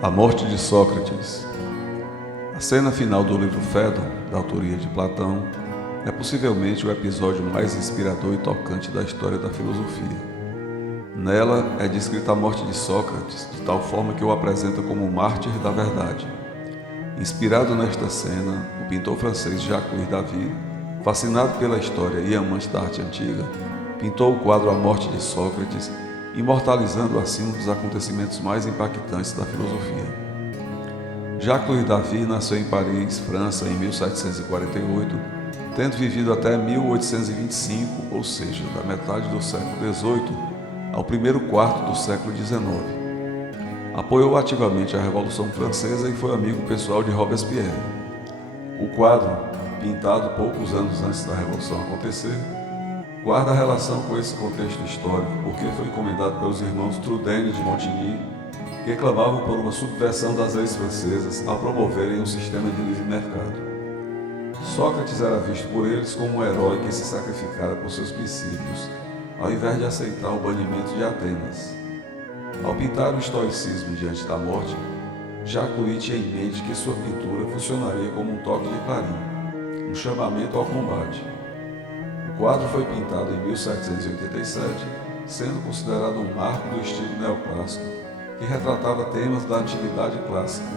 A morte de Sócrates. A cena final do livro Fédon, da autoria de Platão, é possivelmente o episódio mais inspirador e tocante da história da filosofia. Nela é descrita a morte de Sócrates, de tal forma que o apresenta como o mártir da verdade. Inspirado nesta cena, o pintor francês Jacques-Louis David, fascinado pela história e amante da arte antiga, pintou o quadro A Morte de Sócrates, imortalizando assim um dos acontecimentos mais impactantes da filosofia. Jacques-Louis David nasceu em Paris, França, em 1748, tendo vivido até 1825, ou seja, da metade do século XVIII ao primeiro quarto do século XIX. Apoiou ativamente a Revolução Francesa e foi amigo pessoal de Robespierre. O quadro, pintado poucos anos antes da Revolução acontecer, guarda relação com esse contexto histórico porque foi encomendado pelos irmãos Trudaine de Montigny, que clamavam por uma subversão das leis francesas ao promoverem um sistema de livre mercado. Sócrates era visto por eles como um herói que se sacrificara por seus princípios, ao invés de aceitar o banimento de Atenas. Ao pintar o estoicismo diante da morte, Jacques-Louis tinha em mente que sua pintura funcionaria como um toque de clarim, um chamamento ao combate. O quadro foi pintado em 1787, sendo considerado um marco do estilo neoclássico, que retratava temas da antiguidade clássica.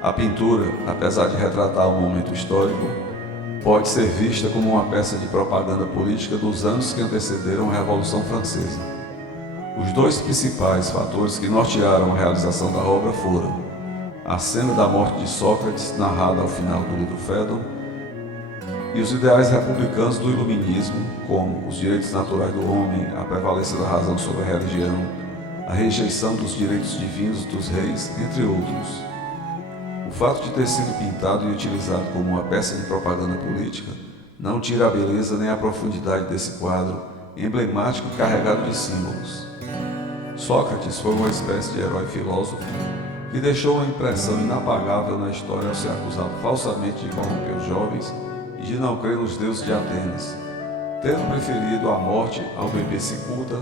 A pintura, apesar de retratar um momento histórico, pode ser vista como uma peça de propaganda política dos anos que antecederam a Revolução Francesa. Os dois principais fatores que nortearam a realização da obra foram a cena da morte de Sócrates, narrada ao final do livro Fédon, e os ideais republicanos do iluminismo, como os direitos naturais do homem, a prevalência da razão sobre a religião, a rejeição dos direitos divinos dos reis, entre outros. O fato de ter sido pintado e utilizado como uma peça de propaganda política não tira a beleza nem a profundidade desse quadro, emblemático e carregado de símbolos. Sócrates foi uma espécie de herói filósofo que deixou uma impressão inapagável na história ao ser acusado falsamente de corromper os jovens e de não crer nos deuses de Atenas, tendo preferido a morte ao bebê cicuta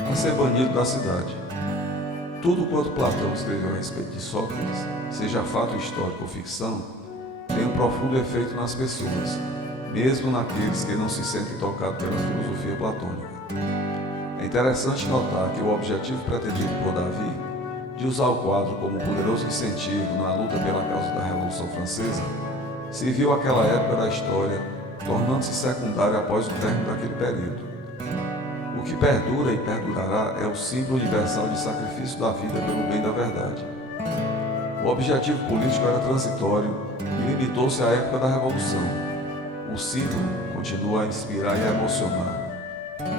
a ser banido da cidade. Tudo quanto Platão escreveu a respeito de Sócrates, seja fato histórico ou ficção, tem um profundo efeito nas pessoas, mesmo naqueles que não se sentem tocados pela filosofia platônica. É interessante notar que o objetivo pretendido por Davi, de usar o quadro como um poderoso incentivo na luta pela causa da Revolução Francesa, se viu àquela época da história, tornando-se secundário após o término daquele período. O que perdura e perdurará é o símbolo universal de sacrifício da vida pelo bem da verdade. O objetivo político era transitório e limitou-se à época da Revolução. O símbolo continua a inspirar e a emocionar.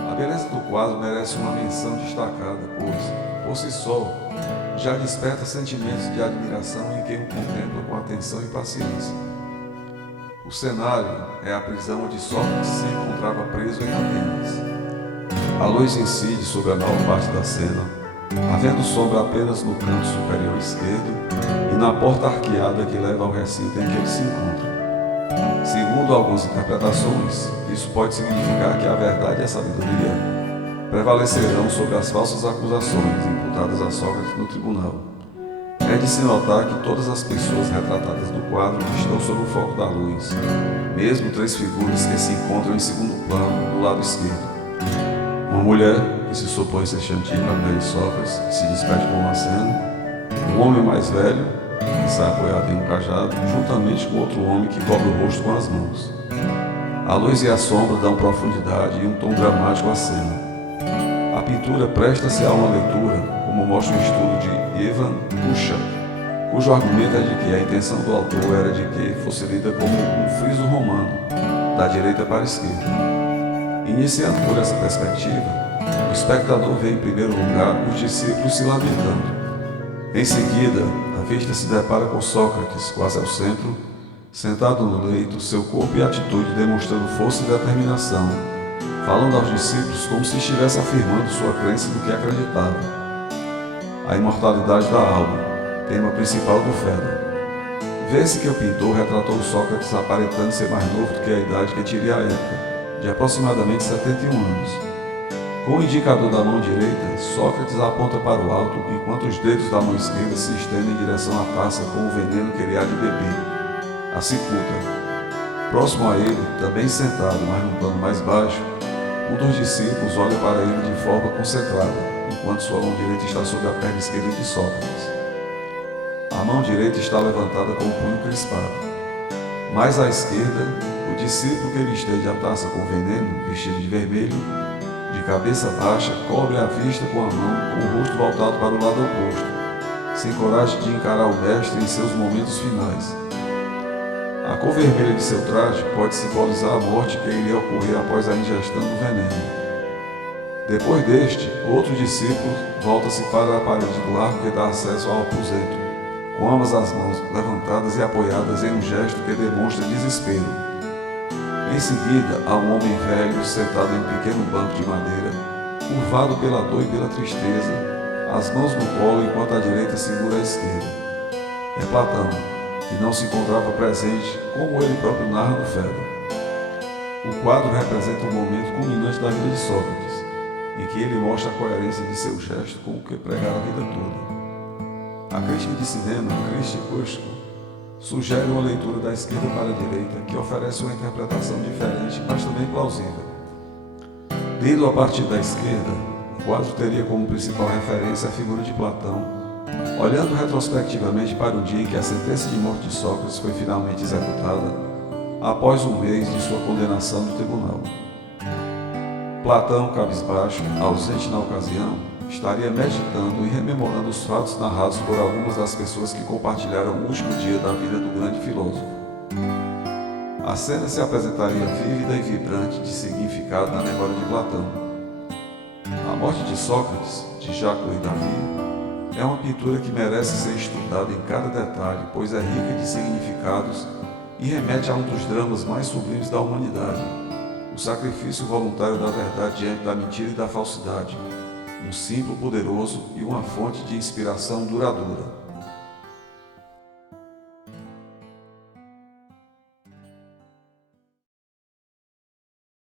A beleza do quadro merece uma menção destacada, pois, por si só, já desperta sentimentos de admiração em quem o contempla com atenção e paciência. O cenário é a prisão onde Sócrates se encontrava preso em Atenas. A luz incide sobre a maior parte da cena, havendo sombra apenas no canto superior esquerdo e na porta arqueada que leva ao recinto em que ele se encontra. Segundo algumas interpretações, isso pode significar que a verdade e a sabedoria prevalecerão sobre as falsas acusações imputadas a Sócrates no tribunal. É de se notar que todas as pessoas retratadas no quadro estão sob o foco da luz, mesmo três figuras que se encontram em segundo plano, do lado esquerdo. Uma mulher, que se supõe ser Xantippe, a mulher de Sócrates, que se despede com uma cena, um homem mais velho, que está apoiado em um cajado, juntamente com outro homem que cobre o rosto com as mãos. A luz e a sombra dão profundidade e um tom dramático à cena. A pintura presta-se a uma leitura, como mostra o estudo de Ivan Kuchar, cujo argumento é de que a intenção do autor era de que fosse lida como um friso romano, da direita para a esquerda. Iniciando por essa perspectiva, o espectador vê em primeiro lugar os discípulos se lamentando. Em seguida, a vista se depara com Sócrates, quase ao centro, sentado no leito, seu corpo e atitude demonstrando força e determinação, falando aos discípulos como se estivesse afirmando sua crença no que acreditava. A imortalidade da alma, tema principal do Fédon. Vê-se que o pintor retratou Sócrates aparentando ser mais novo do que a idade que teria à época, de aproximadamente 71 anos. Com o indicador da mão direita, Sócrates aponta para o alto, enquanto os dedos da mão esquerda se estendem em direção à taça com o veneno que ele há de beber, a cicuta. Próximo a ele, também sentado, mas num plano mais baixo, um dos discípulos olha para ele de forma concentrada, enquanto sua mão direita está sobre a perna esquerda de Sócrates. A mão direita está levantada com o punho crispado. Mais à esquerda, o discípulo que lhe estende a taça com veneno, vestido de vermelho, de cabeça baixa, cobre a vista com a mão, com o rosto voltado para o lado oposto, sem coragem de encarar o mestre em seus momentos finais. A cor vermelha de seu traje pode simbolizar a morte que iria ocorrer após a ingestão do veneno. Depois deste, outro discípulo volta-se para a parede do arco que dá acesso ao aposento, com ambas as mãos levantadas e apoiadas em um gesto que demonstra desespero. Em seguida, há um homem velho sentado em um pequeno banco de madeira, curvado pela dor e pela tristeza, as mãos no colo enquanto a direita segura a esquerda. É Platão, que não se encontrava presente, como ele próprio narra no Fédon. O quadro representa um momento culminante da vida de Sócrates, em que ele mostra a coerência de seu gesto com o que pregara a vida toda. A crítica de cinema, Christie Pushko, sugere uma leitura da esquerda para a direita que oferece uma interpretação diferente, mas também plausível. Lido a partir da esquerda, o quadro teria como principal referência a figura de Platão, olhando retrospectivamente para o dia em que a sentença de morte de Sócrates foi finalmente executada, após um mês de sua condenação no tribunal. Platão, cabisbaixo, ausente na ocasião, estaria meditando e rememorando os fatos narrados por algumas das pessoas que compartilharam o último dia da vida do grande filósofo. A cena se apresentaria vívida e vibrante de significado na memória de Platão. A morte de Sócrates, de Jacques David, é uma pintura que merece ser estudada em cada detalhe, pois é rica de significados e remete a um dos dramas mais sublimes da humanidade, o sacrifício voluntário da verdade diante da mentira e da falsidade, um símbolo poderoso e uma fonte de inspiração duradoura.